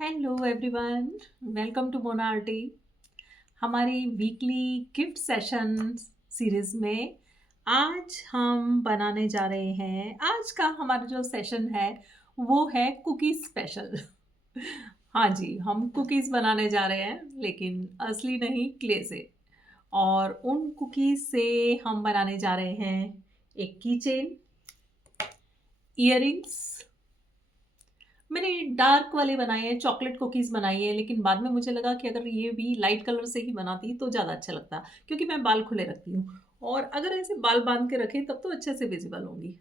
Hello everyone, welcome to Mona Arty. हमारी weekly gift session series में आज हम बनाने जा रहे हैं। आज का हमारा जो सेशन है वो है कुकीज़ स्पेशल। हाँ जी, हम कुकीज़ बनाने जा रहे हैं, लेकिन असली नहीं, क्ले से। और उन कुकीज़ से हम बनाने जा रहे हैं एक की चेन, इयररिंग्स। मैंने डार्क वाले बनाए हैं, चॉकलेट कुकीज़ बनाई है, लेकिन बाद में मुझे लगा कि अगर ये भी लाइट कलर से ही बनाती तो ज़्यादा अच्छा लगता, क्योंकि मैं बाल खुले रखती हूँ और अगर ऐसे बाल बांध के रखे तब तो अच्छे से विजिबल होंगी।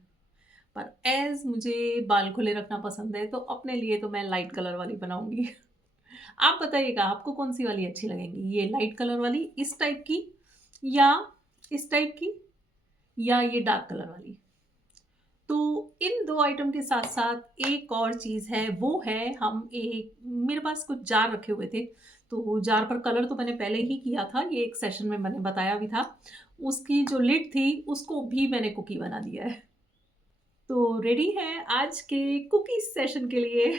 पर एज़ मुझे बाल खुले रखना पसंद है तो अपने लिए तो मैं लाइट कलर वाली बनाऊंगी। आप बताइएगा आपको कौन सी वाली अच्छी लगेंगी, ये लाइट कलर वाली इस टाइप की, या इस टाइप की, या ये डार्क कलर वाली। तो इन दो आइटम के साथ साथ एक और चीज़ है, वो है हम एक मेरे पास कुछ जार रखे हुए थे, तो जार पर कलर तो मैंने पहले ही किया था, ये एक सेशन में मैंने बताया भी था। उसकी जो लिड थी उसको भी मैंने कुकी बना दिया है। तो रेडी है आज के कुकी सेशन के लिए।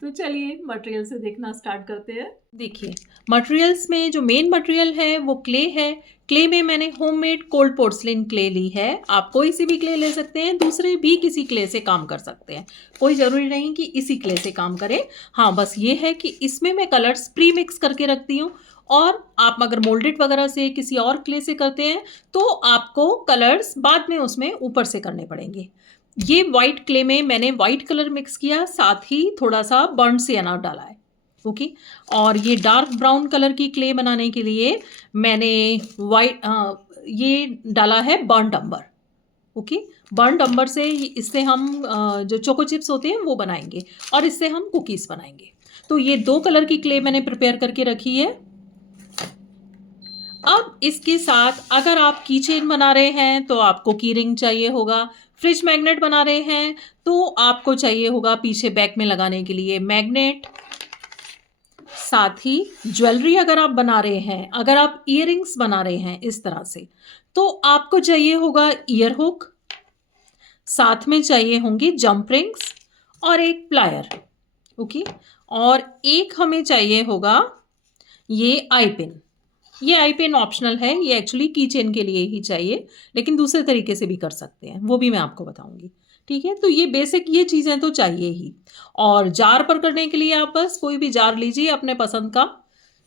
तो चलिए मटेरियल से देखना स्टार्ट करते हैं। देखिए, मटेरियल्स में जो मेन मटेरियल है वो क्ले है। क्ले में मैंने होममेड कोल्ड पोर्सलिन क्ले ली है। आप कोई सी भी क्ले ले सकते हैं, दूसरे भी किसी क्ले से काम कर सकते हैं, कोई ज़रूरी नहीं कि इसी क्ले से काम करें। हाँ, बस ये है कि इसमें मैं कलर्स प्री मिक्स करके रखती हूँ, और आप अगर मोल्डेड वगैरह से किसी और क्ले से करते हैं तो आपको कलर्स बाद में उसमें ऊपर से करने पड़ेंगे। ये वाइट क्ले में मैंने वाइट कलर मिक्स किया, साथ ही थोड़ा सा बर्न सियाना डाला है। ओके। और ये डार्क ब्राउन कलर की क्ले बनाने के लिए मैंने ये डाला है बर्न्ड अम्बर। ओके। बर्न्ड अम्बर से इससे हम जो चोको चिप्स होते हैं वो बनाएंगे, और इससे हम कुकीज़ बनाएंगे। तो ये दो कलर की क्ले मैंने प्रिपेयर करके रखी है। अब इसके साथ अगर आप की चेन बना रहे हैं तो आपको की रिंग चाहिए होगा। फ्रिज मैग्नेट बना रहे हैं तो आपको चाहिए होगा पीछे बैक में लगाने के लिए मैग्नेट। साथ ही ज्वेलरी अगर आप बना रहे हैं, अगर आप इयररिंग्स बना रहे हैं इस तरह से, तो आपको चाहिए होगा ईयर हुक। साथ में चाहिए होंगी जंप रिंग्स और एक प्लायर। ओके। और एक हमें चाहिए होगा ये आई पिन। ये आई पेन ऑप्शनल है, ये एक्चुअली की चेन के लिए ही चाहिए, लेकिन दूसरे तरीके से भी कर सकते हैं, वो भी मैं आपको बताऊंगी। ठीक है, तो ये बेसिक ये चीज़ें तो चाहिए ही। और जार पर करने के लिए आप बस कोई भी जार लीजिए अपने पसंद का,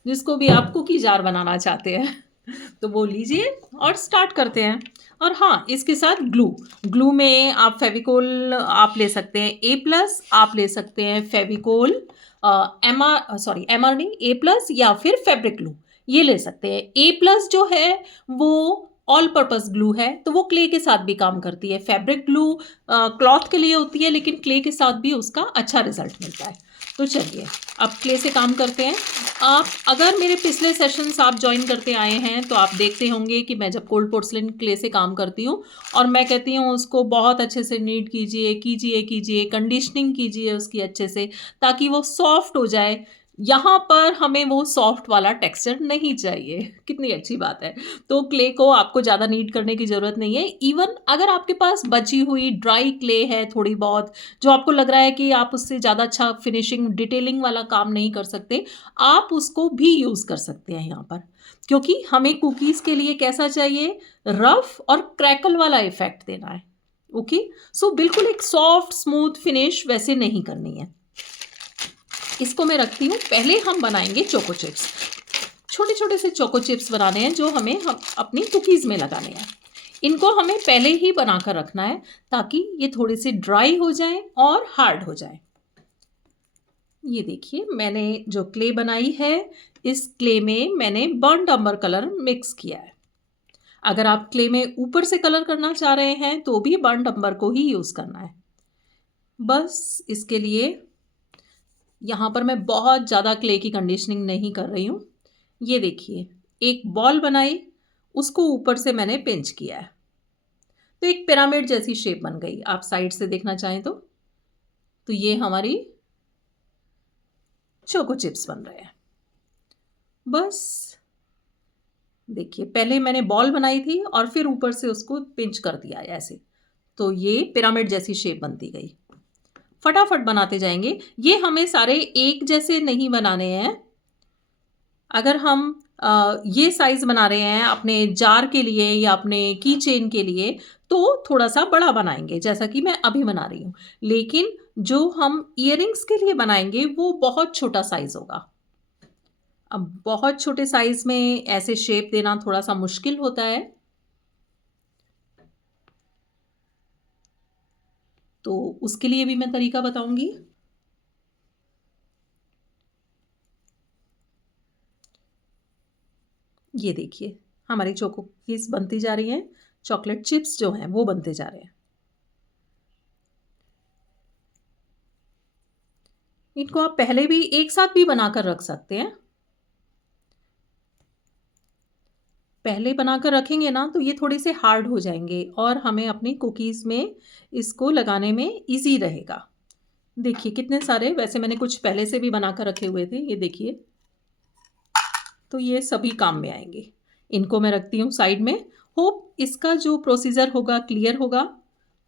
जिसको भी आप कुकी जार बनाना चाहते हैं तो वो लीजिए और स्टार्ट करते हैं। और हाँ, इसके साथ ग्लू। ग्लू में आप फेविकोल आप ले सकते हैं A+, आप ले सकते हैं फेविकोल MR नहीं, A+, या फिर फैब्रिक ग्लू, ये ले सकते हैं। A+ जो है वो ऑल पर्पस ग्लू है, तो वो क्ले के साथ भी काम करती है। फैब्रिक ग्लू क्लॉथ के लिए होती है, लेकिन क्ले के साथ भी उसका अच्छा रिजल्ट मिलता है। तो चलिए अब क्ले से काम करते हैं। आप अगर मेरे पिछले सेशंस आप ज्वाइन करते आए हैं तो आप देखते होंगे कि मैं जब कोल्ड पोर्सलिन क्ले से काम करती हूँ और मैं कहती हूँ उसको बहुत अच्छे से नीट कीजिए कीजिए कीजिए, कंडीशनिंग कीजिए उसकी अच्छे से, ताकि वो सॉफ्ट हो जाए। यहाँ पर हमें वो सॉफ्ट वाला टेक्सचर नहीं चाहिए। कितनी अच्छी बात है। तो क्ले को आपको ज़्यादा नीट करने की ज़रूरत नहीं है। इवन अगर आपके पास बची हुई ड्राई क्ले है थोड़ी बहुत, जो आपको लग रहा है कि आप उससे ज़्यादा अच्छा फिनिशिंग डिटेलिंग वाला काम नहीं कर सकते, आप उसको भी यूज़ कर सकते हैं यहाँ पर, क्योंकि हमें कुकीज़ के लिए कैसा चाहिए, रफ और क्रैकल वाला इफेक्ट देना है। ओके। सो बिल्कुल एक सॉफ्ट स्मूथ फिनिश वैसे नहीं करनी है। इसको मैं रखती हूँ। पहले हम बनाएंगे चोको चिप्स। छोटे छोटे से चोको चिप्स बनाने हैं जो हम अपनी कुकीज़ में लगाने हैं। इनको हमें पहले ही बनाकर रखना है ताकि ये थोड़े से ड्राई हो जाएं और हार्ड हो जाएं। ये देखिए, मैंने जो क्ले बनाई है, इस क्ले में मैंने बर्न्ड अम्बर कलर मिक्स किया है। अगर आप क्ले में ऊपर से कलर करना चाह रहे हैं तो भी बर्न्ड अम्बर को ही यूज़ करना है। बस इसके लिए यहाँ पर मैं बहुत ज़्यादा क्ले की कंडीशनिंग नहीं कर रही हूँ। ये देखिए, एक बॉल बनाई, उसको ऊपर से मैंने पिंच किया है, तो एक पिरामिड जैसी शेप बन गई। आप साइड से देखना चाहें तो ये हमारी चोको चिप्स बन रहे हैं। बस देखिए, पहले मैंने बॉल बनाई थी और फिर ऊपर से उसको पिंच कर दिया ऐसे, तो ये पिरामिड जैसी शेप बनती गई। फटाफट बनाते जाएंगे। ये हमें सारे एक जैसे नहीं बनाने हैं। अगर हम ये साइज़ बना रहे हैं अपने जार के लिए या अपने की चेन के लिए, तो थोड़ा-सा बड़ा बनाएँगे, जैसा कि मैं अभी बना रही हूँ। लेकिन जो हम इयररिंग्स के लिए बनाएँगे, वो बहुत छोटा साइज़ होगा। अब बहुत छोटे साइज़ में ऐसे शेप देना थोड़ा-सा मुश्किल होता है। तो उसके लिए भी मैं तरीका बताऊँगी। ये देखिए, हमारी चोको कुकीज़ बनती जा रही हैं, चॉकलेट चिप्स जो हैं, वो बनते जा रहे हैं। इनको आप पहले भी एक साथ भी बनाकर रख सकते हैं। पहले बनाकर रखेंगे ना, तो ये थोड़े से हार्ड हो जाएँगे और हमें अपनी कुकीज़ में इसको लगाने में ईज़ी रहेगा। देखिए कितने सारे, वैसे मैंने कुछ पहले से भी बनाकर रखे हुए थे, ये देखिए। तो ये सभी काम में आएँगे। इनको मैं रखती हूँ साइड में। होप इसका जो प्रोसीजर होगा क्लियर होगा।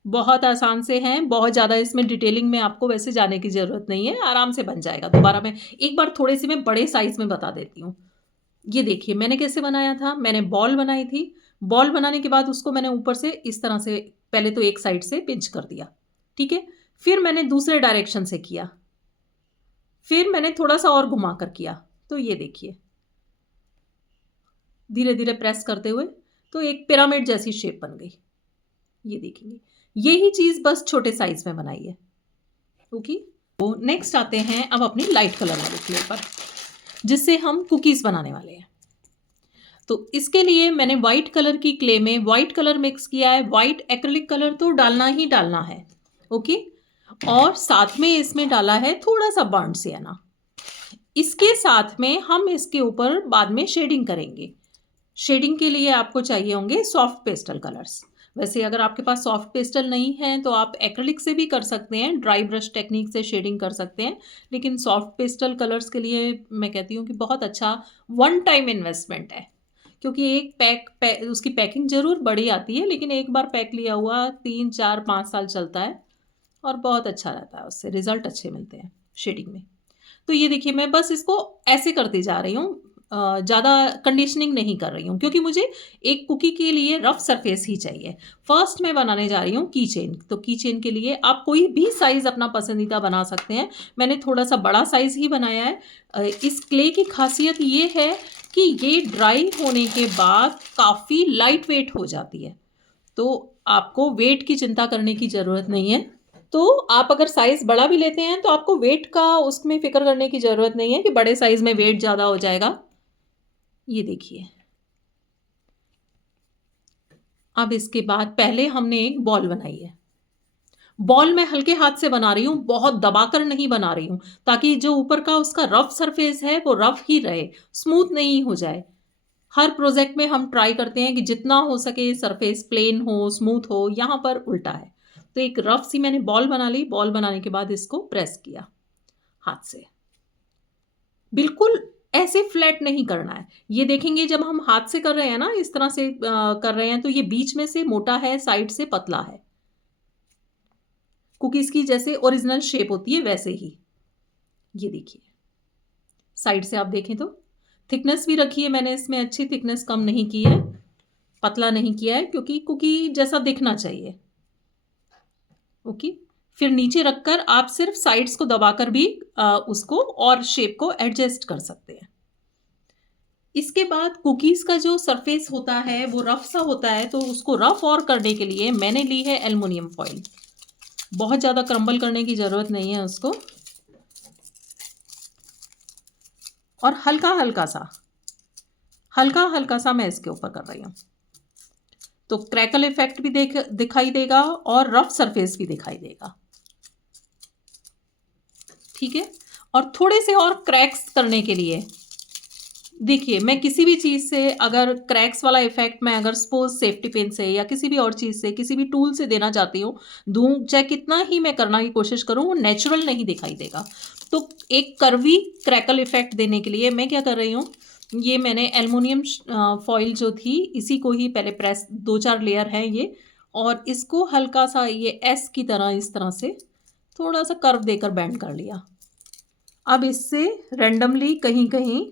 बहुत आसान से हैं, बहुत ज़्यादा इसमें डिटेलिंग में आपको वैसे जाने की ज़रूरत नहीं है, आराम से बन जाएगा। दोबारा मैं एक बार थोड़े-से मैं बड़े साइज़ में बता देती हूँ। ये देखिए मैंने कैसे बनाया था, मैंने बॉल बनाई थी। बॉल बनाने के बाद उसको मैंने ऊपर से इस तरह से पहले तो एक साइड से पिंच कर दिया, ठीक है? फिर मैंने दूसरे डायरेक्शन से किया। फिर मैंने थोड़ा-सा और घुमाकर किया। तो ये देखिए, धीरे-धीरे प्रेस करते हुए तो एक पिरामिड जैसी शेप बन गई। ये देखेंगे। यही चीज़ बस छोटे साइज़ में बनाई है। ओके? तो नेक्स्ट आते हैं अब अपनी लाइट कलर वाले क्ले पर, जिससे हम कुकीज़ बनाने वाले हैं। तो इसके लिए मैंने व्हाइट कलर की क्ले में व्हाइट कलर मिक्स किया है। व्हाइट एक्रिलिक कलर तो डालना ही डालना है, ओके? और साथ में इसमें डाला है थोड़ा-सा बर्न्ड सियाना। इसके साथ में हम इसके ऊपर बाद में शेडिंग करेंगे। शेडिंग के लिए आपको चाहिए होंगे सॉफ्ट पेस्टल कलर्स। वैसे अगर आपके पास सॉफ्ट पेस्टल नहीं है तो आप एक्रिलिक से भी कर सकते हैं, ड्राई ब्रश टेक्निक से शेडिंग कर सकते हैं। लेकिन सॉफ्ट पेस्टल कलर्स के लिए मैं कहती हूँ कि बहुत अच्छा वन टाइम इन्वेस्टमेंट है। क्योंकि एक उसकी पैकिंग ज़रूर बड़ी आती है, लेकिन एक बार पैक लिया हुआ 3, 4, 5 साल चलता है और बहुत अच्छा रहता है, उससे रिज़ल्ट अच्छे मिलते हैं शेडिंग में। तो ये देखिए मैं बस इसको ऐसे करती जा रही हूँ, ज़्यादा कंडीशनिंग नहीं कर रही हूँ क्योंकि मुझे एक कुकी के लिए रफ सरफेस ही चाहिए। फर्स्ट मैं बनाने जा रही हूँ की चेन। तो की चेन के लिए आप कोई भी साइज़ अपना पसंदीदा बना सकते हैं। मैंने थोड़ा-सा बड़ा साइज़ ही बनाया है। इस क्ले की खासियत ये है कि ये ड्राई होने के बाद काफ़ी लाइट वेट हो जाती है। तो आपको वेट की चिंता करने की ज़रूरत नहीं है। तो आप अगर साइज़ बड़ा भी लेते हैं तो आपको वेट का उसमें फ़िक्र करने की ज़रूरत नहीं है कि बड़े साइज़ में वेट ज़्यादा हो जाएगा। ये देखिए। अब इसके बाद पहले हमने एक बॉल बनाई है। बॉल मैं हल्के हाथ से बना रही हूँ, बहुत दबाकर नहीं बना रही हूँ, ताकि जो ऊपर का उसका रफ़ सरफेस है वो रफ़ ही रहे, स्मूथ नहीं हो जाए। हर प्रोजेक्ट में हम ट्राई करते हैं कि जितना हो सके सरफेस प्लेन हो, स्मूथ हो, यहाँ पर उल्टा है। तो एक रफ़ सी मैंने बॉल बना ली, बॉल बनाने के बाद इसको प्रेस किया हाथ से। बिल्कुल ऐसे फ्लैट नहीं करना है। ये देखेंगे जब हम हाथ से कर रहे हैं ना, इस तरह से कर रहे हैं तो ये बीच में से मोटा है, साइड से पतला है। कुकीज़ की जैसे ओरिजिनल शेप होती है वैसे ही। ये देखिए, साइड से आप देखें तो थिकनेस भी रखी है मैंने इसमें, अच्छी थिकनेस कम नहीं की है, पतला नहीं किया है क्योंकि कुकी जैसा दिखना चाहिए। ओके? फिर नीचे रखकर आप सिर्फ़ साइड्स को दबाकर भी उसको और शेप को एडजस्ट कर सकते हैं। इसके बाद कुकीज़ का जो सरफेस होता है वो रफ़ सा होता है, तो उसको रफ़ और करने के लिए मैंने ली है एल्युमिनियम फॉइल। बहुत ज़्यादा क्रम्बल करने की ज़रूरत नहीं है उसको। और हल्का-हल्का सा मैं इसके ऊपर कर रही हूँ। तो क्रैकल इफ़ेक्ट भी दिखाई देगा और रफ़ सरफेस भी दिखाई देगा। ठीक है? और थोड़े से और क्रैक्स करने के लिए देखिए, मैं किसी भी चीज़ से अगर क्रैक्स वाला इफ़ेक्ट मैं अगर सपोज़ सेफ्टी पिन से या किसी भी और चीज़ से, किसी भी टूल से देना चाहती हूँ, चाहे कितना ही मैं करना की कोशिश करूँ, वो नेचुरल नहीं दिखाई देगा। तो एक कर्वी क्रैकल इफ़ेक्ट देने के लिए मैं क्या कर रही हूँ, ये मैंने एल्युमिनियम फॉइल जो थी, इसी को ही पहले प्रेस 2-4 लेयर हैं ये, और इसको हल्का-सा ये एस की तरह इस तरह से थोड़ा सा कर्व देकर बैंड कर लिया। अब इससे रैंडमली कहीं कहीं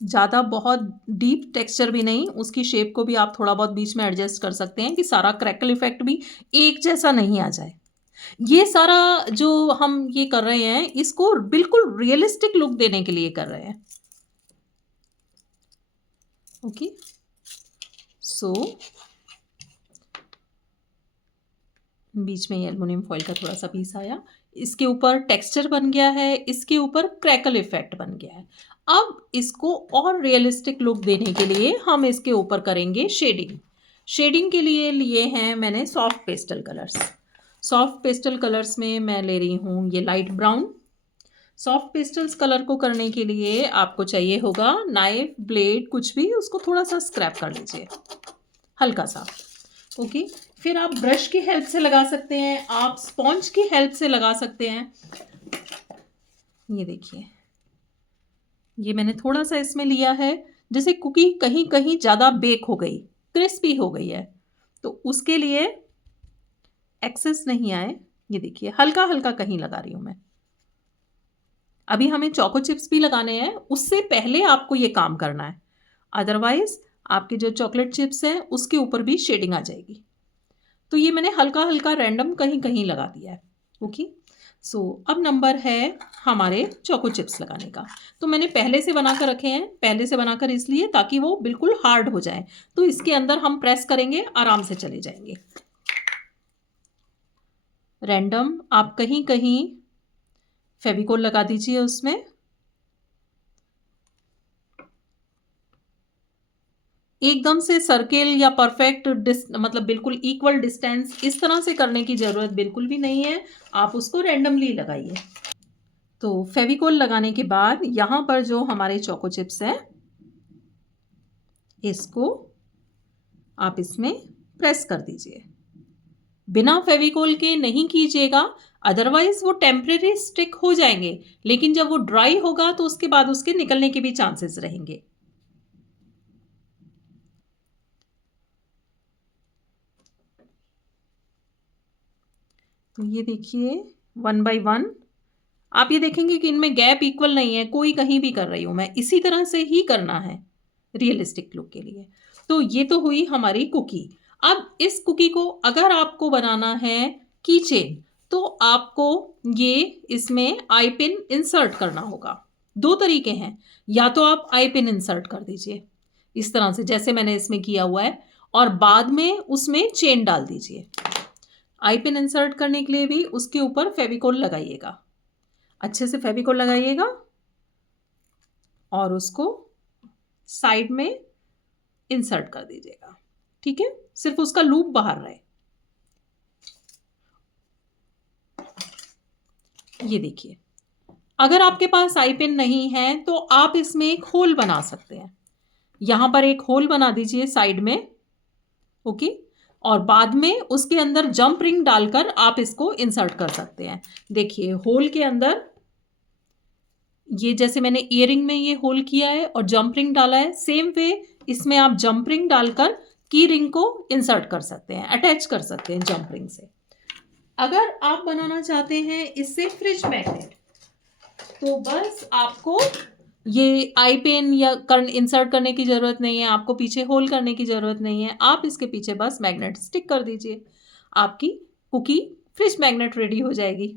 ज़्यादा बहुत डीप टेक्सचर भी नहीं, उसकी शेप को भी आप थोड़ा बहुत बीच में एडजस्ट कर सकते हैं कि सारा क्रैकल इफेक्ट भी एक जैसा नहीं आ जाए। ये सारा जो हम ये कर रहे हैं इसको बिल्कुल रियलिस्टिक लुक देने के लिए कर रहे हैं। ओके, सो बीच में ये एल्युमिनियम फॉइल का थोड़ा सा पीस आया, इसके ऊपर टेक्सचर बन गया है, इसके ऊपर क्रैकल इफेक्ट बन गया है। अब इसको और रियलिस्टिक लुक देने के लिए हम इसके ऊपर करेंगे शेडिंग। शेडिंग के लिए लिए हैं मैंने soft pastel colours. Soft pastel colours में मैं ले रही हूँ ये light brown. Soft pastels colour को करने के लिए आपको चाहिए होगा नाइफ, ब्लेड, कुछ भी, उसको थोड़ा सा स्क्रैप कर लीजिए हल्का सा। ओके, फिर आप ब्रश की हेल्प से लगा सकते हैं, आप स्पॉन्ज की हेल्प से लगा सकते हैं। ये देखिए, ये मैंने थोड़ा सा इसमें लिया है, जैसे कुकी कहीं कहीं ज़्यादा बेक हो गई, क्रिस्पी हो गई है, तो उसके लिए एक्सेस नहीं आए। ये देखिए हल्का हल्का कहीं लगा रही हूँ मैं। अभी हमें चोको चिप्स भी लगाने हैं, उससे पहले आपको ये काम करना है, अदरवाइज आपके जो चॉकलेट चिप्स हैं उसके ऊपर भी शेडिंग आ जाएगी। तो ये मैंने हल्का हल्का रैंडम कहीं कहीं लगा दिया है। ओके, सो अब नंबर है हमारे चोको चिप्स लगाने का। तो मैंने पहले से बना कर रखे हैं, पहले से बनाकर इसलिए ताकि वो बिल्कुल हार्ड हो जाए, तो इसके अंदर हम प्रेस करेंगे, आराम से चले जाएंगे। रैंडम आप कहीं कहीं फेविकोल लगा दीजिए उसमें। एकदम से सर्किल या परफेक्ट मतलब बिल्कुल इक्वल डिस्टेंस इस तरह से करने की ज़रूरत बिल्कुल भी नहीं है, आप उसको रैंडमली लगाइए। तो फेविकोल लगाने के बाद यहाँ पर जो हमारे चोको चिप्स हैं इसको आप इसमें प्रेस कर दीजिए। बिना फेविकोल के नहीं कीजिएगा, अदरवाइज वो टेम्परेरी स्टिक हो जाएंगे, लेकिन जब वो ड्राई होगा तो उसके बाद उसके निकलने के भी चांसेस रहेंगे। तो ये देखिए 1 बाय 1 आप ये देखेंगे कि इनमें गैप इक्वल नहीं है, कोई कहीं भी कर रही हूँ मैं, इसी तरह से ही करना है रियलिस्टिक लुक के लिए। तो ये तो हुई हमारी कुकी। अब इस कुकी को अगर आपको बनाना है की चेन, तो आपको ये इसमें आई पिन इंसर्ट करना होगा। दो तरीके हैं, या तो आप आई पिन इंसर्ट कर दीजिए इस तरह से जैसे मैंने इसमें किया हुआ है, और बाद में उसमें चेन डाल दीजिए। आई पिन इंसर्ट करने के लिए भी उसके ऊपर फेविकोल लगाइएगा, अच्छे से फेविकोल लगाइएगा और उसको साइड में इंसर्ट कर दीजिएगा। ठीक है, सिर्फ उसका लूप बाहर रहे। ये देखिए, अगर आपके पास आई पिन नहीं है तो आप इसमें एक होल बना सकते हैं। यहां पर एक होल बना दीजिए साइड में। ओके, और बाद में उसके अंदर जंप रिंग डालकर आप इसको इंसर्ट कर सकते हैं। देखिए होल के अंदर ये जैसे मैंने ईयरिंग में ये होल किया है और जंप रिंग डाला है, सेम वे इसमें आप जंप रिंग डालकर की रिंग को इंसर्ट कर सकते हैं, अटैच कर सकते हैं जंप रिंग से। अगर आप बनाना चाहते हैं इससे फ्रिज मैग्नेट, तो बस आपको ये आई पिन या इंसर्ट करने की ज़रूरत नहीं है, आपको पीछे होल करने की ज़रूरत नहीं है, आप इसके पीछे बस मैग्नेट स्टिक कर दीजिए, आपकी कुकी फ्रिज मैग्नेट रेडी हो जाएगी।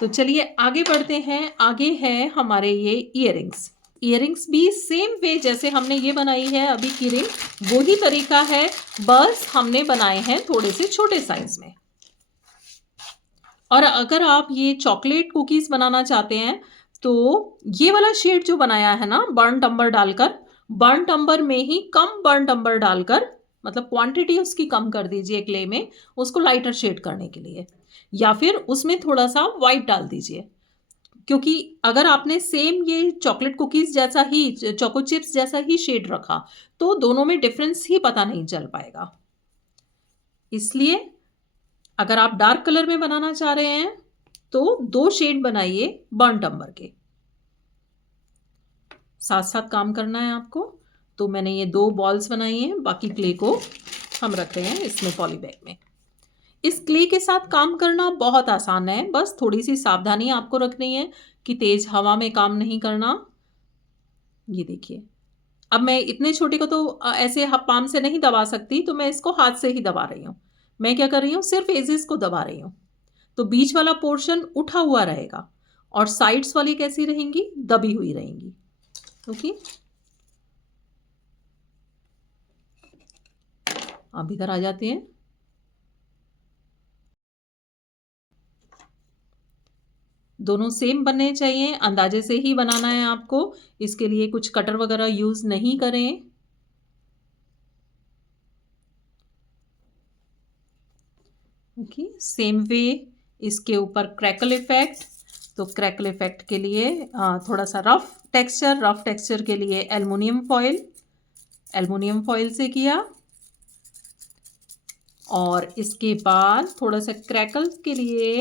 तो चलिए आगे बढ़ते हैं। आगे है हमारे ये ईयरिंग्स। ईयरिंग्स भी सेम वे जैसे हमने ये बनाई है अभी की रिंग, वही तरीका है, बस हमने बनाए हैं थोड़े से छोटे साइज में। और अगर आप ये चॉकलेट कुकीज़ बनाना चाहते हैं तो ये वाला शेड जो बनाया है ना बर्न्ट अम्बर डालकर, बर्न्ट अम्बर में ही कम बर्न्ट अम्बर डालकर, मतलब क्वांटिटी उसकी कम कर दीजिए क्ले में, उसको लाइटर शेड करने के लिए, या फिर उसमें थोड़ा सा वाइट डाल दीजिए। क्योंकि अगर आपने सेम ये चॉकलेट कुकीज़ जैसा ही, चोको चिप्स जैसा ही शेड रखा तो दोनों में डिफरेंस ही पता नहीं चल पाएगा। इसलिए अगर आप डार्क कलर में बनाना चाह रहे हैं तो 2 शेड बनाइए बर्न्ट अम्बर के, साथ साथ काम करना है आपको। तो मैंने ये 2 बॉल्स बनाई हैं, बाकी क्ले को हम रख रहे हैं इसमें पॉली बैग में। इस क्ले के साथ काम करना बहुत आसान है, बस थोड़ी सी सावधानी आपको रखनी है कि तेज हवा में काम नहीं करना। ये देखिए, अब मैं इतने छोटे को तो ऐसे पाम से नहीं दबा सकती, तो मैं इसको हाथ से ही दबा रही हूँ। मैं क्या कर रही हूँ, सिर्फ एजेस को दबा रही हूँ, तो बीच वाला पोर्शन उठा हुआ रहेगा और साइड्स वाली कैसी रहेंगी, दबी हुई रहेंगी। ओके, अब इधर आ जाते हैं। दोनों सेम बनने चाहिए, अंदाजे से ही बनाना है आपको, इसके लिए कुछ कटर वगैरह यूज नहीं करें। ओके, सेम वे इसके ऊपर क्रैकल इफेक्ट। तो क्रैकल इफेक्ट के लिए थोड़ा सा रफ टेक्सचर के लिए एल्युमिनियम फॉयल से किया, और इसके बाद थोड़ा सा क्रैकल के लिए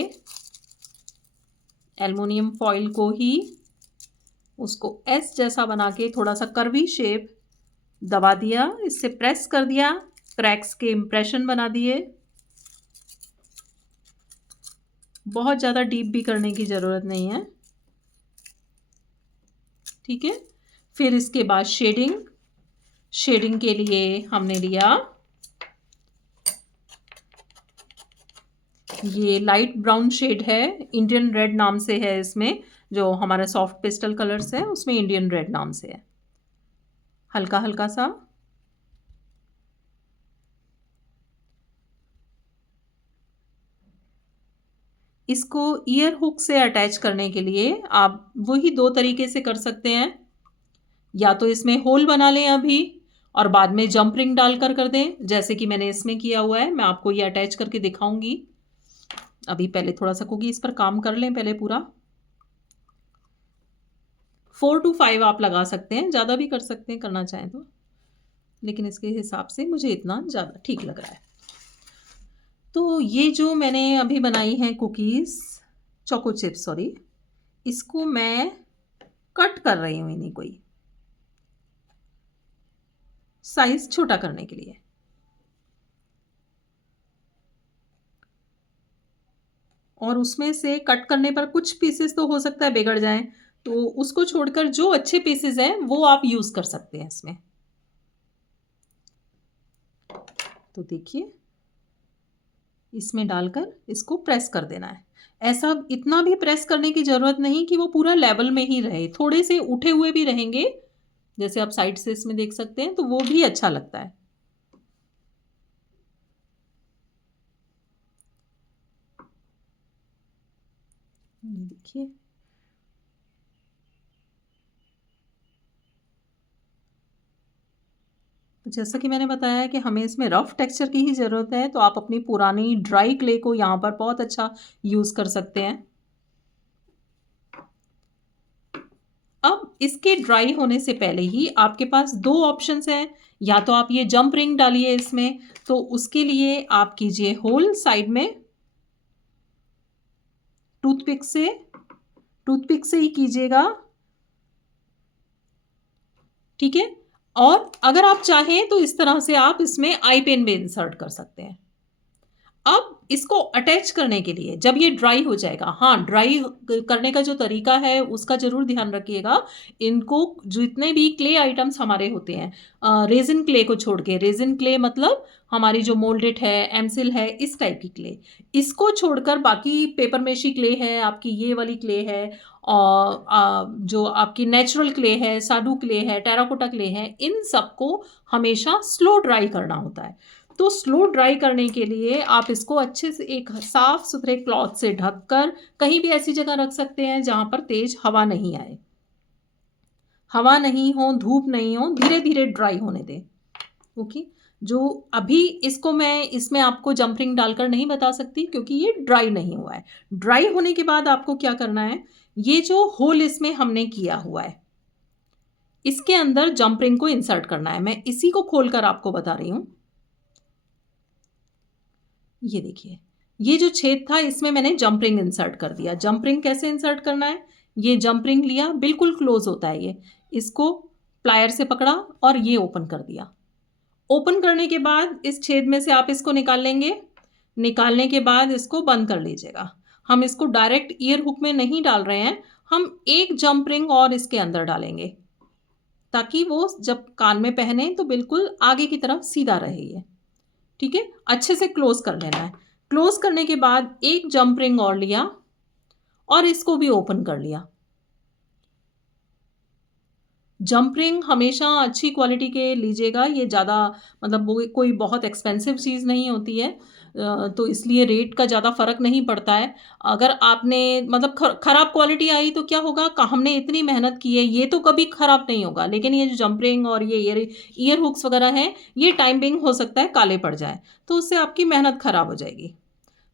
एल्युमिनियम फॉयल को ही उसको एस जैसा बना के थोड़ा सा कर्वी शेप दबा दिया, इससे प्रेस कर दिया, क्रैक्स के इम्प्रेशन बना दिए। बहुत ज़्यादा डीप भी करने की ज़रूरत नहीं है, ठीक है। फिर इसके बाद शेडिंग के लिए हमने लिया ये लाइट ब्राउन शेड है, इंडियन रेड नाम से है, इसमें जो हमारा सॉफ्ट पेस्टल कलर्स है उसमें इंडियन रेड नाम से है। हल्का हल्का सा इसको ईयर हुक से अटैच करने के लिए आप वही दो तरीके से कर सकते हैं, या तो इसमें होल बना लें अभी और बाद में जंप रिंग डालकर कर दें, जैसे कि मैंने इसमें किया हुआ है। मैं आपको ये अटैच करके दिखाऊंगी। अभी पहले थोड़ा सा कुकी इस पर काम कर लें पहले पूरा। 4 to 5 आप लगा सकते हैं, ज़्यादा भी कर सकते हैं करना चाहें तो, लेकिन इसके हिसाब से मुझे इतना ज़्यादा ठीक लग रहा है। तो ये जो मैंने अभी बनाई हैं कुकीज़, चोको चिप्स सॉरी, इसको मैं कट कर रही हूँ इन्हीं को ही, साइज छोटा करने के लिए। और उसमें से कट करने पर कुछ पीसेस तो हो सकता है बिगड़ जाएं, तो उसको छोड़कर जो अच्छे पीसेस हैं वो आप यूज़ कर सकते हैं इसमें। तो देखिए, इसमें डालकर इसको प्रेस कर देना है। ऐसा इतना भी प्रेस करने की ज़रूरत नहीं कि वो पूरा लेवल में ही रहे, थोड़े से उठे हुए भी रहेंगे, जैसे आप साइड से इसमें देख सकते हैं, तो वो भी अच्छा लगता है। देखिए, तो जैसा कि मैंने बताया कि हमें इसमें रफ टेक्सचर की ही ज़रूरत है, तो आप अपनी पुरानी ड्राई क्ले को यहाँ पर बहुत अच्छा यूज़ कर सकते हैं। अब इसके ड्राई होने से पहले ही आपके पास दो ऑप्शंस हैं, या तो आप ये जंप रिंग डालिए इसमें, तो उसके लिए आप कीजिए होल साइड में, टूथपिक से ही कीजिएगा, ठीक है। और अगर आप चाहें तो इस तरह से आप इसमें आई पेन में इंसर्ट कर सकते हैं। अब इसको अटैच करने के लिए जब ये ड्राई हो जाएगा, हाँ, ड्राई करने का जो तरीका है उसका ज़रूर ध्यान रखिएगा। इनको जितने भी क्ले आइटम्स हमारे होते हैं, रेजिन क्ले को छोड़ के, रेजिन क्ले मतलब हमारी जो मोल्डेड है, एमसिल है, इस टाइप की क्ले, इसको छोड़कर बाकी पेपर मेशी क्ले है, आपकी ये वाली क्ले है, और जो आपकी नेचुरल क्ले है, साडू क्ले है, टेराकोटा क्ले है, इन सबको हमेशा स्लो ड्राई करना होता है। तो स्लो ड्राई करने के लिए आप इसको अच्छे से एक साफ सुथरे क्लॉथ से ढककर कहीं भी ऐसी जगह रख सकते हैं जहां पर तेज हवा नहीं आए, हवा नहीं हो, धूप नहीं हो, धीरे धीरे ड्राई होने दें। ओके, जो अभी इसको मैं इसमें आपको जंपरिंग डालकर नहीं बता सकती क्योंकि ये ड्राई नहीं हुआ है। ड्राई होने के बाद आपको क्या करना है, ये जो होल इसमें हमने किया हुआ है इसके अंदर जंपरिंग को इंसर्ट करना है। मैं इसी को खोलकर आपको बता रही हूं। ये देखिए, ये जो छेद था इसमें मैंने जंप रिंग इंसर्ट कर दिया। जंप रिंग कैसे इंसर्ट करना है, ये जंप रिंग लिया, बिल्कुल क्लोज होता है ये, इसको प्लायर से पकड़ा और ये ओपन कर दिया। ओपन करने के बाद इस छेद में से आप इसको निकाल लेंगे, निकालने के बाद इसको बंद कर लीजिएगा। हम इसको डायरेक्ट ईयर हुक में नहीं डाल रहे हैं, हम एक जंप रिंग और इसके अंदर डालेंगे, ताकि वो जब कान में पहने तो बिल्कुल आगे की तरफ सीधा रहे ये, ठीक है? अच्छे से क्लोज़ कर लेना है। क्लोज़ करने के बाद एक जंप रिंग और लिया और इसको भी ओपन कर लिया। जंप रिंग हमेशा अच्छी क्वालिटी के लीजिएगा, ये ज़्यादा मतलब वो कोई बहुत एक्सपेंसिव चीज़ नहीं होती है, तो इसलिए रेट का ज़्यादा फ़र्क नहीं पड़ता है। अगर आपने मतलब ख़राब क्वालिटी आई तो क्या होगा, हमने इतनी मेहनत की है, ये तो कभी ख़राब नहीं होगा, लेकिन ये जो जंप रिंग और ये ईयर हुक्स वगैरह हैं, ये टाइम बिंग हो सकता है काले पड़ जाए, तो उससे आपकी मेहनत ख़राब हो जाएगी।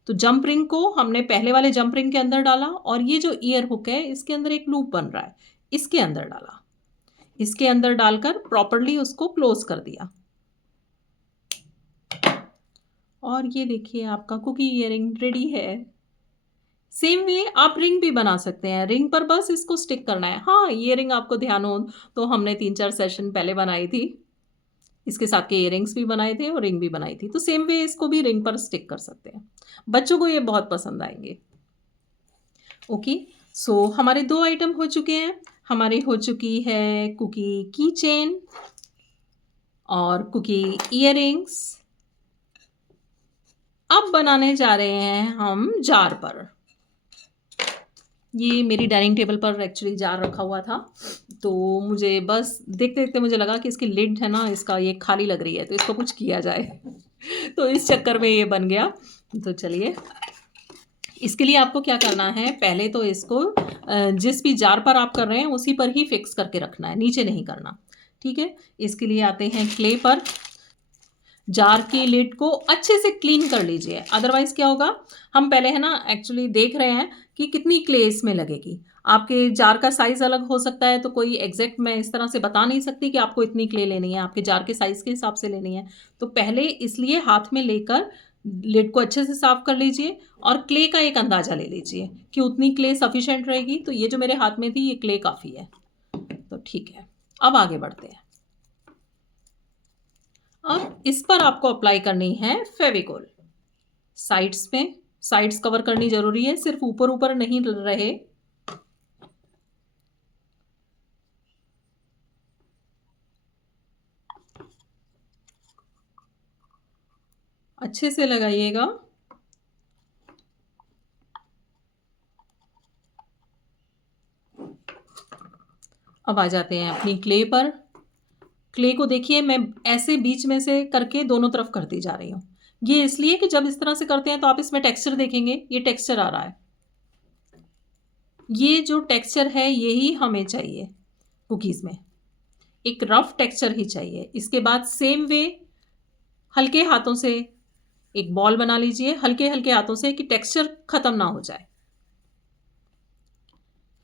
तो जंप रिंग को हमने पहले वाले जंप रिंग के अंदर डाला और ये जो ईयर हुक है इसके अंदर एक लूप बन रहा है, इसके अंदर डाला। इसके अंदर डालकर प्रॉपर्ली उसको क्लोज कर दिया और ये देखिए आपका कुकी इयरिंग रेडी है। सेम वे आप रिंग भी बना सकते हैं, रिंग पर बस इसको स्टिक करना है। हाँ, ये रिंग आपको ध्यान हो तो हमने 3-4 सेशन पहले बनाई थी, इसके साथ के इयरिंग्स भी बनाए थे और रिंग भी बनाई थी, तो सेम वे इसको भी रिंग पर स्टिक कर सकते हैं। बच्चों को ये बहुत पसंद आएंगे। ओके, सो हमारे 2 आइटम हो चुके हैं। हमारी हो चुकी है कुकी की चेन और कुकी इयरिंग्स। अब बनाने जा रहे हैं हम जार पर। ये मेरी डाइनिंग टेबल पर एक्चुअली जार रखा हुआ था, तो मुझे बस देखते देखते मुझे लगा कि इसकी लिड है ना, इसका ये खाली लग रही है, तो इसको कुछ किया जाए तो इस चक्कर में ये बन गया। तो चलिए, इसके लिए आपको क्या करना है, पहले तो इसको जिस भी जार पर आप कर रहे हैं उसी पर ही फिक्स करके रखना है, नीचे नहीं करना, ठीक है? इसके लिए आते हैं क्ले पर। जार की लिड को अच्छे से क्लीन कर लीजिए, अदरवाइज़ क्या होगा, हम पहले है ना एक्चुअली देख रहे हैं कि कितनी क्ले इसमें लगेगी। आपके जार का साइज़ अलग हो सकता है, तो कोई एग्जैक्ट मैं इस तरह से बता नहीं सकती कि आपको इतनी क्ले लेनी है, आपके जार के साइज़ के हिसाब से लेनी है। तो पहले इसलिए हाथ में लेकर लिड को अच्छे से साफ़ कर लीजिए और क्ले का एक अंदाज़ा ले लीजिए कि उतनी क्ले सफिशेंट रहेगी। तो ये जो मेरे हाथ में थी ये क्ले काफ़ी है, तो ठीक है। अब आगे बढ़ते हैं। अब इस पर आपको अप्लाई करनी है फेविकोल। साइड्स में, साइड्स कवर करनी ज़रूरी है, सिर्फ ऊपर ऊपर नहीं रहे। अच्छे से लगाइएगा। अब आ जाते हैं अपनी क्ले पर। क्ले को देखिए, मैं ऐसे बीच में से करके दोनों तरफ करती जा रही हूँ। ये इसलिए कि जब इस तरह से करते हैं तो आप इसमें टेक्सचर देखेंगे, ये टेक्सचर आ रहा है। ये जो टेक्सचर है यही हमें चाहिए कुकीज़ में, एक रफ टेक्सचर ही चाहिए। इसके बाद सेम वे हल्के हाथों से एक बॉल बना लीजिए, हल्के हल्के हाथों से, कि टेक्सचर ख़त्म ना हो जाए।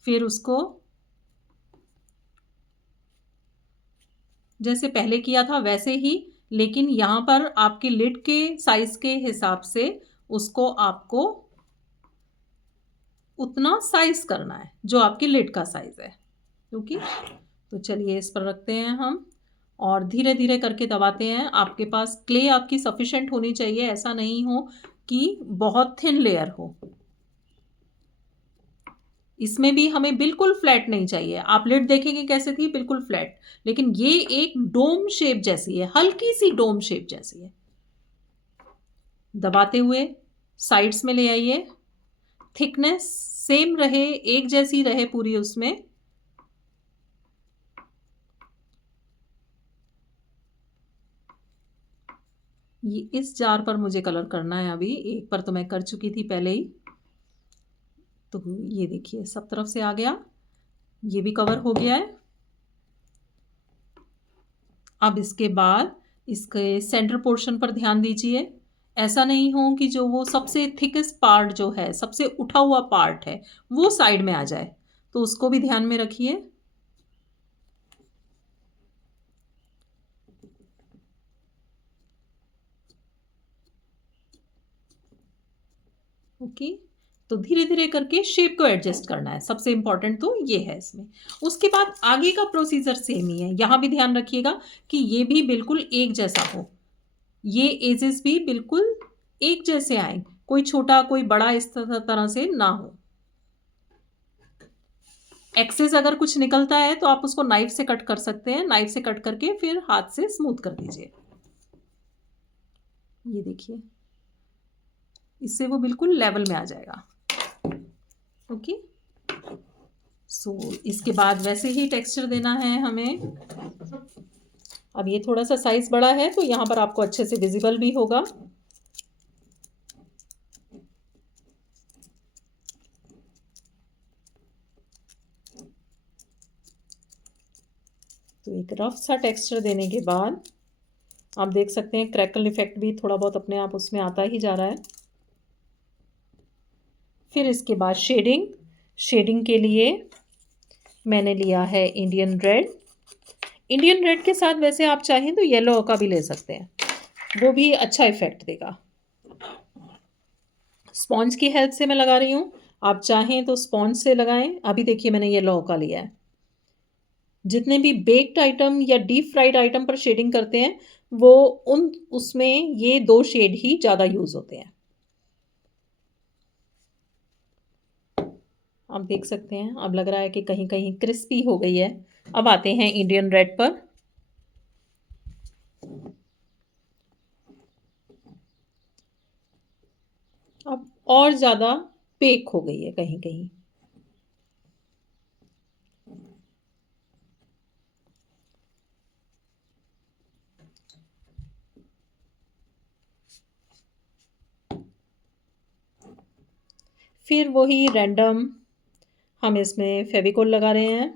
फिर उसको जैसे पहले किया था वैसे ही, लेकिन यहाँ पर आपकी लिड के साइज़ के हिसाब से उसको आपको उतना साइज़ करना है जो आपकी लिड का साइज़ है, ओके? तो चलिए इस पर रखते हैं हम और धीरे धीरे करके दबाते हैं। आपके पास क्ले आपकी सफिशेंट होनी चाहिए, ऐसा नहीं हो कि बहुत थिन लेयर हो। इसमें भी हमें बिल्कुल फ्लैट नहीं चाहिए। आप लिड देखेंगे कैसे थी, बिल्कुल फ्लैट, लेकिन ये एक डोम शेप जैसी है, हल्की सी डोम शेप जैसी है। दबाते हुए साइड्स में ले आइए, थिकनेस सेम रहे, एक जैसी रहे पूरी उसमें। ये इस जार पर मुझे कलर करना है, अभी एक पर तो मैं कर चुकी थी पहले ही। तो ये देखिए सब तरफ से आ गया, ये भी कवर हो गया है। अब इसके बाद इसके सेंटर पोर्शन पर ध्यान दीजिए, ऐसा नहीं हो कि जो वो सबसे थिकेस्ट पार्ट जो है, सबसे उठा हुआ पार्ट है, वो साइड में आ जाए, तो उसको भी ध्यान में रखिए। ओके, तो धीरे धीरे करके शेप को एडजस्ट करना है, सबसे इंपॉर्टेंट तो ये है इसमें। उसके बाद आगे का प्रोसीजर सेम ही है, यहाँ भी ध्यान रखिएगा कि ये भी बिल्कुल एक जैसा हो, ये एजेस भी बिल्कुल एक जैसे आए, कोई छोटा कोई बड़ा इस तरह से ना हो। एक्सेस अगर कुछ निकलता है तो आप उसको नाइफ से कट कर सकते हैं, नाइफ से कट करके फिर हाथ से स्मूथ कर दीजिए। ये देखिए, इससे वो बिल्कुल लेवल में आ जाएगा। ओके, सो इसके बाद वैसे ही टेक्सचर देना है हमें। अब ये थोड़ा सा साइज बड़ा है तो यहाँ पर आपको अच्छे से विजिबल भी होगा। तो एक रफ सा टेक्सचर देने के बाद आप देख सकते हैं क्रैकल इफेक्ट भी थोड़ा बहुत अपने आप उसमें आता ही जा रहा है। फिर इसके बाद शेडिंग, शेडिंग के लिए मैंने लिया है इंडियन रेड। इंडियन रेड के साथ वैसे आप चाहें तो येलो का भी ले सकते हैं, वो भी अच्छा इफेक्ट देगा। स्पॉन्ज की हेल्प से मैं लगा रही हूँ, आप चाहें तो स्पॉन्ज से लगाएं। अभी देखिए मैंने येलो का लिया है। जितने भी बेक्ड आइटम या डीप फ्राइड आइटम पर शेडिंग करते हैं वो उसमें ये 2 शेड ही ज़्यादा यूज़ होते हैं। आप देख सकते हैं अब लग रहा है कि कहीं कहीं क्रिस्पी हो गई है। अब आते हैं इंडियन रेड पर। अब और ज़्यादा बेक हो गई है कहीं कहीं। फिर वही रैंडम हम इसमें फेविकोल लगा रहे हैं।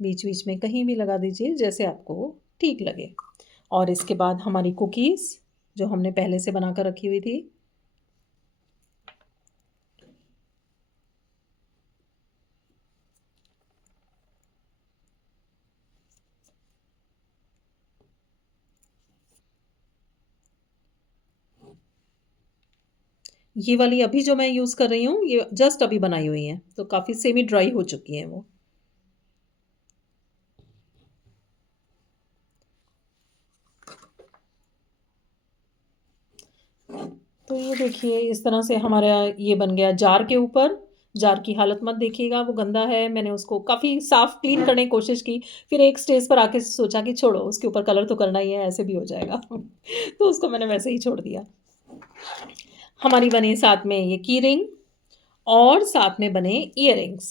बीच बीच में कहीं भी लगा दीजिए जैसे आपको ठीक लगे। और इसके बाद हमारी कुकीज़ जो हमने पहले से बना कर रखी हुई थी, ये वाली अभी जो मैं यूज़ कर रही हूँ ये जस्ट अभी बनाई हुई है तो काफ़ी सेमी ड्राई हो चुकी हैं वो। तो ये देखिए इस तरह से हमारा ये बन गया जार के ऊपर। जार की हालत मत देखिएगा, वो गंदा है। मैंने उसको काफ़ी साफ़ क्लीन करने की कोशिश की, फिर एक स्टेज पर आके सोचा कि छोड़ो उसके ऊपर कलर तो करना ही है, ऐसे भी हो जाएगा तो उसको मैंने वैसे ही छोड़ दिया। हमारी बनी साथ में ये की रिंग और साथ में बने ईयरिंग्स।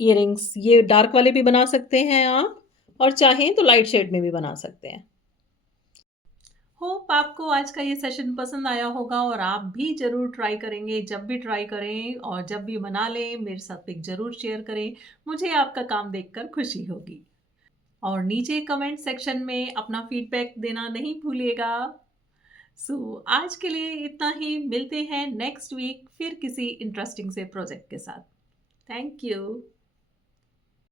ईयरिंग्स ये डार्क वाले भी बना सकते हैं आप और चाहें तो लाइट शेड में भी बना सकते हैं। होप आपको आज का ये सेशन पसंद आया होगा और आप भी ज़रूर ट्राई करेंगे। जब भी ट्राई करें और जब भी बना लें मेरे साथ पिक ज़रूर शेयर करें, मुझे आपका काम देखकर खुशी होगी। और नीचे कमेंट सेक्शन में अपना फीडबैक देना नहीं भूलिएगा। आज के लिए इतना ही, मिलते हैं नेक्स्ट वीक फिर किसी इंटरेस्टिंग से प्रोजेक्ट के साथ। Thank you.